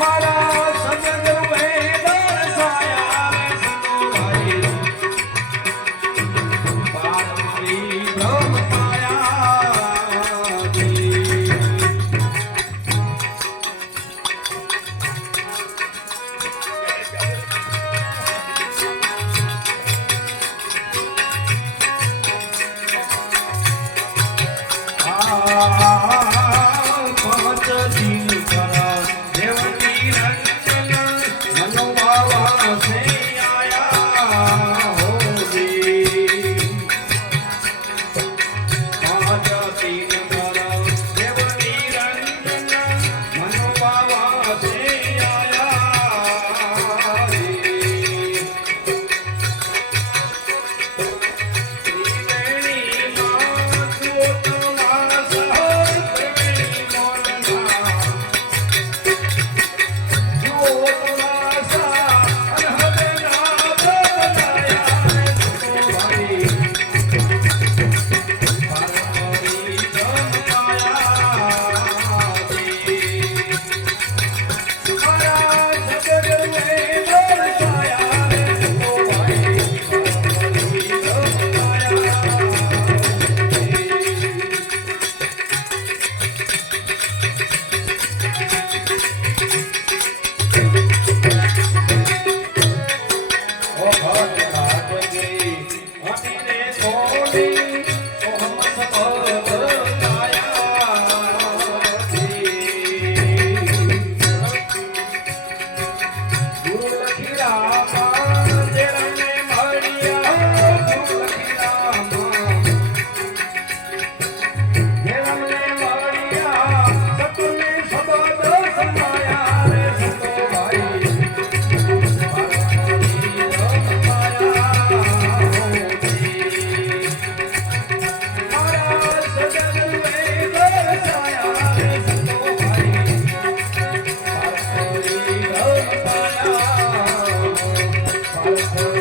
भरा Hey.